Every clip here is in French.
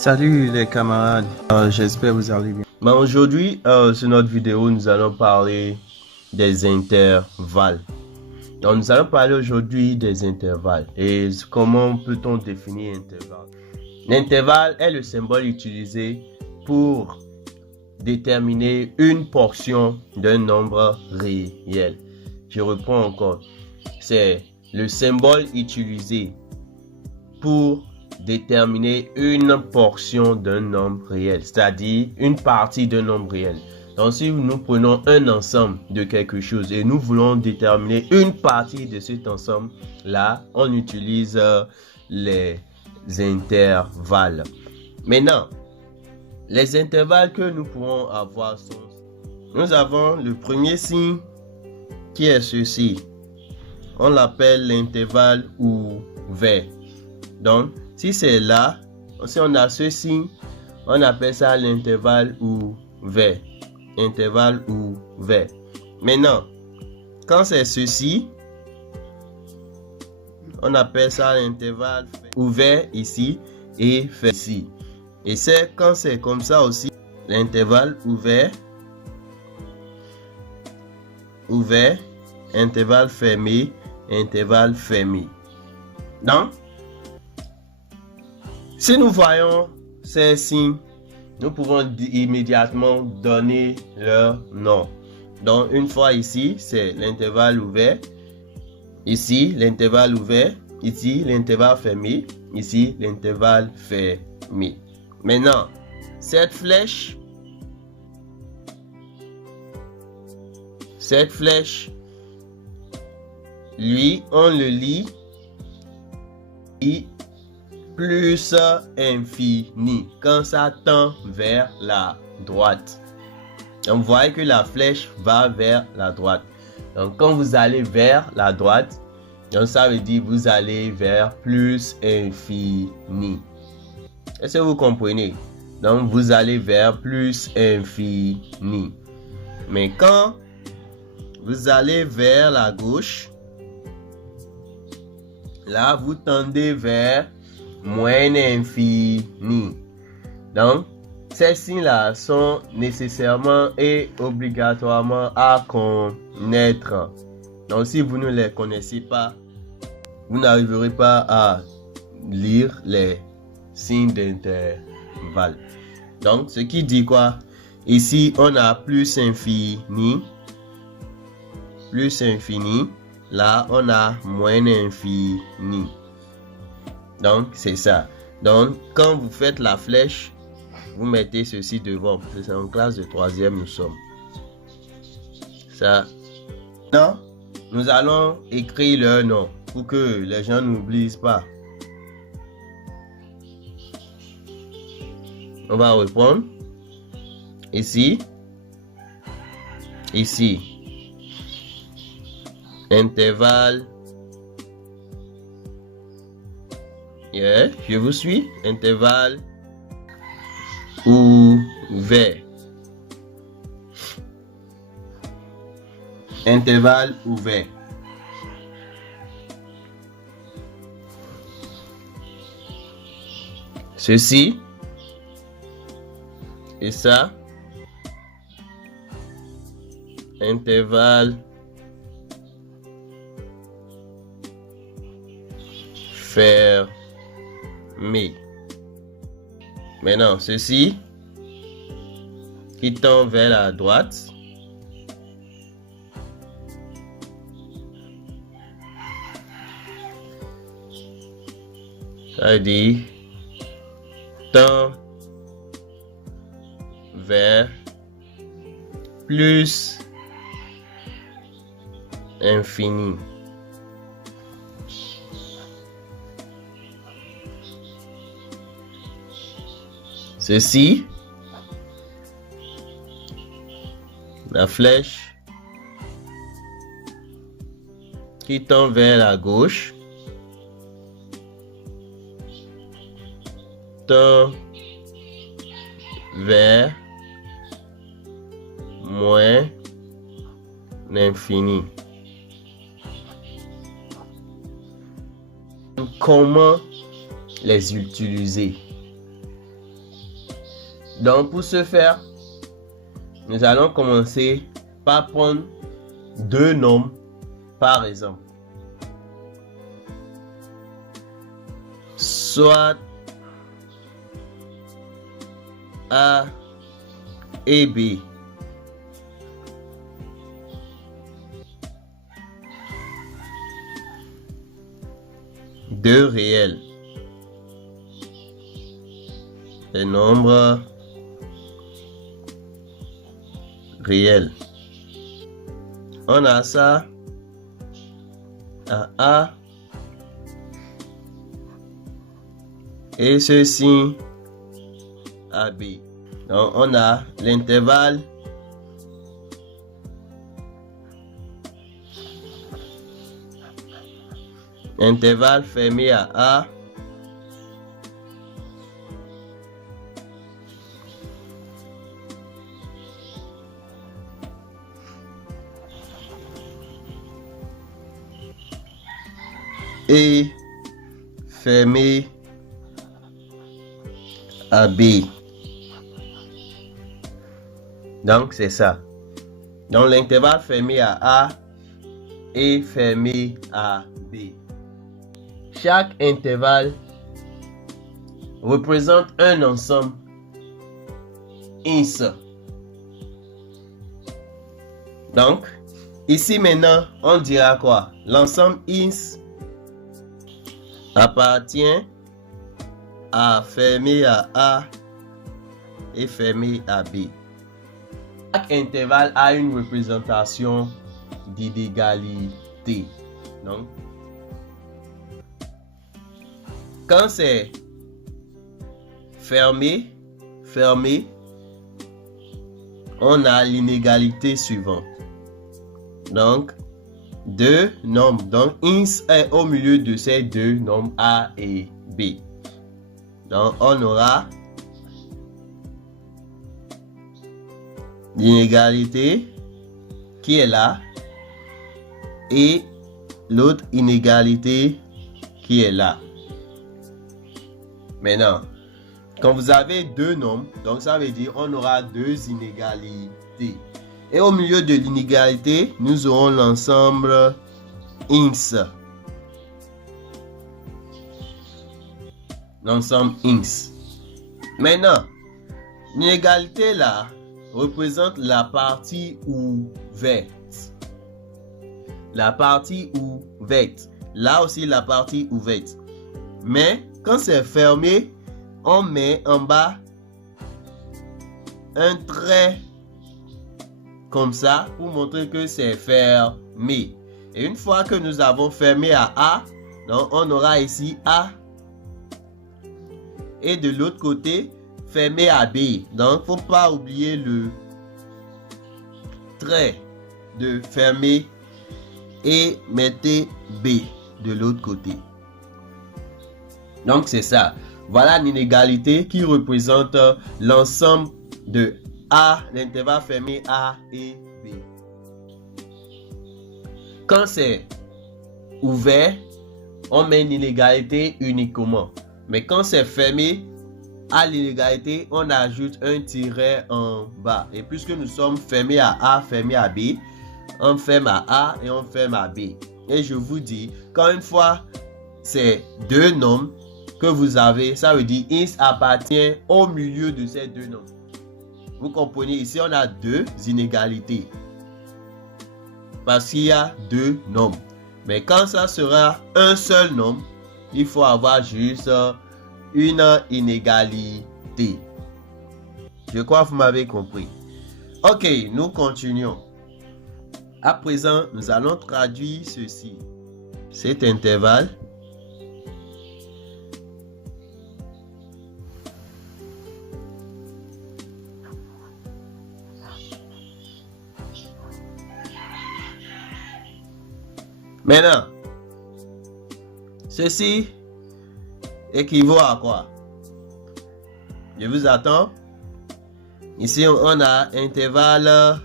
Salut les camarades, j'espère que vous allez bien. Aujourd'hui, sur notre vidéo, nous allons parler des intervalles. Donc, nous allons parler aujourd'hui des intervalles. Et comment peut-on définir intervalle? L'intervalle est le symbole utilisé pour déterminer une portion d'un nombre réel. Je reprends encore. C'est le symbole utilisé pour déterminer une portion d'un nombre réel, c'est-à-dire une partie d'un nombre réel. Donc, si nous prenons un ensemble de quelque chose et nous voulons déterminer une partie de cet ensemble-là, on utilise les intervalles. Maintenant, les intervalles que nous pourrons avoir sont... Nous avons le premier signe qui est ceci. On l'appelle l'intervalle ouvert. Donc, si c'est là, si on a ce signe, on appelle ça l'intervalle ouvert. Intervalle ouvert. Maintenant, quand c'est ceci, on appelle ça l'intervalle ouvert ici et fermé ici. Et c'est quand c'est comme ça aussi, l'intervalle ouvert, intervalle fermé, intervalle fermé. Donc, si nous voyons ces signes, nous pouvons immédiatement donner leur nom. Donc, une fois ici, c'est l'intervalle ouvert. Ici, l'intervalle ouvert. Ici, l'intervalle fermé. Ici, l'intervalle fermé. Maintenant, cette flèche, lui, on le lit plus infini quand ça tend vers la droite. Donc, vous voyez que la flèche va vers la droite. Donc, quand vous allez vers la droite, donc ça veut dire vous allez vers plus infini. Est-ce que vous comprenez? Donc, vous allez vers plus infini. Mais quand vous allez vers la gauche, là, vous tendez vers moins infini. Donc, ces signes-là sont nécessairement et obligatoirement à connaître. Donc, si vous ne les connaissez pas, vous n'arriverez pas à lire les signes d'intervalle. Donc, ce qui dit quoi? Ici, on a plus infini. Là, on a moins infini. Donc, c'est ça. Donc, quand vous faites la flèche, vous mettez ceci devant. C'est en classe de 3e, nous sommes. Ça. Non, nous allons écrire leur nom pour que les gens n'oublient pas. On va reprendre. Ici. Intervalle. Je vous suis. Intervalle ouvert. Intervalle ouvert. Ceci et ça. Intervalle fermé. Maintenant, ceci qui tend vers la droite. Ça veut dire tend vers plus infini. Ceci, la flèche qui tend vers la gauche, tend vers moins l'infini. Comment les utiliser? Donc pour ce faire, nous allons commencer par prendre deux nombres par exemple. Soit A et B. Deux réels. Les nombres réels. On a ça à A et ceci à B. Donc on a l'intervalle fermé à A et fermé à B. Donc c'est ça. Donc l'intervalle fermé à A et fermé à B. Chaque intervalle représente un ensemble ins. Donc ici maintenant on dira quoi? L'ensemble ins appartient à fermé à A et fermé à B. Chaque intervalle a une représentation d'inégalité. Donc, quand c'est fermé, on a l'inégalité suivante. Donc, deux nombres. Donc, ins est au milieu de ces deux nombres A et B. Donc, on aura l'inégalité qui est là et l'autre inégalité qui est là. Maintenant, quand vous avez deux nombres, donc ça veut dire on aura deux inégalités. Et au milieu de l'inégalité, nous aurons l'ensemble ins. L'ensemble ins. Maintenant, l'inégalité là représente la partie ouverte. La partie ouverte. Là aussi la partie ouverte. Mais quand c'est fermé, on met en bas un trait comme ça pour montrer que c'est fermé. Et une fois que nous avons fermé à A, donc on aura ici A. Et de l'autre côté, fermé à B. Donc, faut pas oublier le trait de fermé et mettez B de l'autre côté. Donc, c'est ça. Voilà l'inégalité qui représente l'ensemble de A, l'intervalle fermé A et B. Quand c'est ouvert, on met une inégalité uniquement. Mais quand c'est fermé, à l'inégalité, on ajoute un tiret en bas. Et puisque nous sommes fermés à A, fermés à B, on ferme à A et on ferme à B. Et je vous dis, quand une fois c'est deux nombres que vous avez, ça veut dire ins appartient au milieu de ces deux nombres. Vous comprenez, ici on a deux inégalités. Parce qu'il y a deux nombres. Mais quand ça sera un seul nombre, il faut avoir juste une inégalité. Je crois que vous m'avez compris. Ok, nous continuons. À présent, nous allons traduire ceci. Cet intervalle maintenant, ceci équivaut à quoi? Je vous attends. Ici, on a intervalle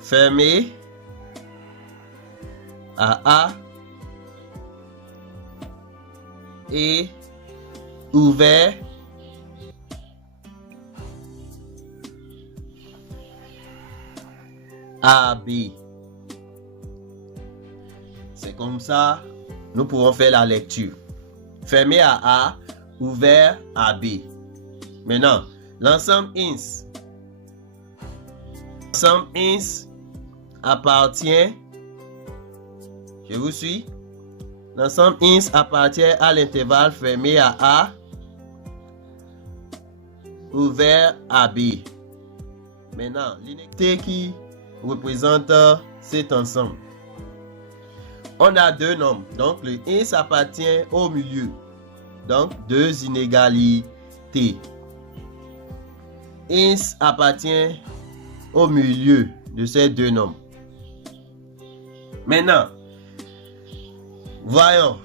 fermé à A et ouvert AB. C'est comme ça, nous pouvons faire la lecture. Fermé à A, ouvert à B. Maintenant, l'ensemble ins. L'ensemble ins appartient, je vous suis, l'ensemble ins appartient à l'intervalle fermé à A, ouvert à B. Maintenant, l'inégalité qui représente cet ensemble. On a deux nombres, donc le ins appartient au milieu, donc deux inégalités. Ins appartient au milieu de ces deux nombres. Maintenant, voyons,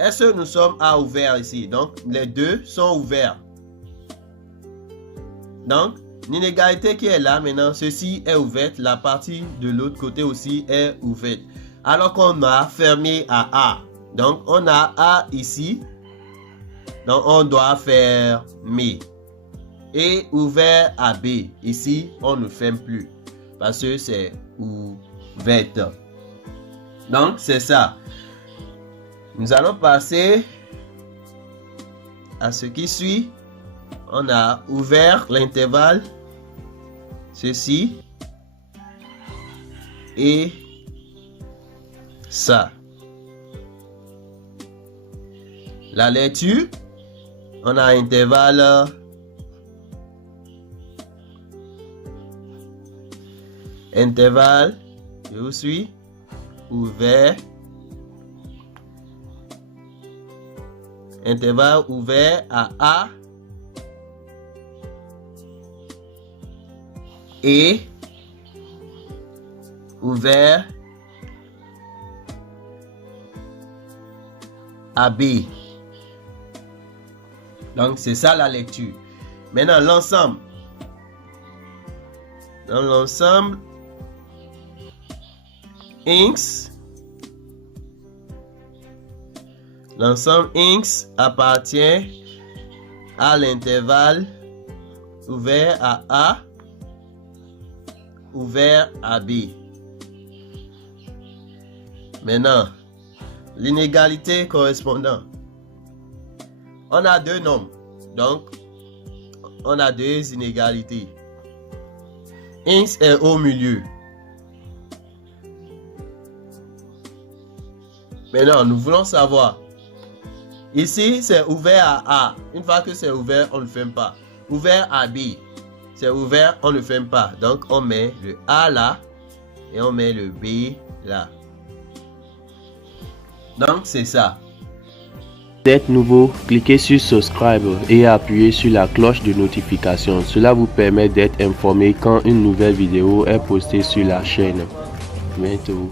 est-ce que nous sommes à ouvert ici? Donc, les deux sont ouverts. Donc, l'inégalité qui est là, maintenant, ceci est ouverte, la partie de l'autre côté aussi est ouverte. Alors qu'on a fermé à A. Donc, on a A ici. Donc, on doit fermer. Et ouvert à B. Ici, on ne ferme plus. Parce que c'est ouverte. Donc, c'est ça. Nous allons passer à ce qui suit. On a ouvert l'intervalle. Ceci. Et ça. La lecture. On a intervalle. Intervalle. Je vous suis. Ouvert. Intervalle ouvert à A. Et ouvert à B. Donc, c'est ça la lecture. Maintenant, l'ensemble. Dans l'ensemble, ins. L'ensemble ins appartient à l'intervalle ouvert à A, ouvert à B. Maintenant, l'inégalité correspondante. On a deux nombres, donc on a deux inégalités. Ins est au milieu. Maintenant, nous voulons savoir. Ici, c'est ouvert à A. Une fois que c'est ouvert, on ne ferme pas. Ouvert à B. C'est ouvert, on ne ferme pas. Donc, on met le A là et on met le B là. Donc, c'est ça. Si vous êtes nouveau, cliquez sur subscribe et appuyez sur la cloche de notification. Cela vous permet d'être informé quand une nouvelle vidéo est postée sur la chaîne. Bientôt.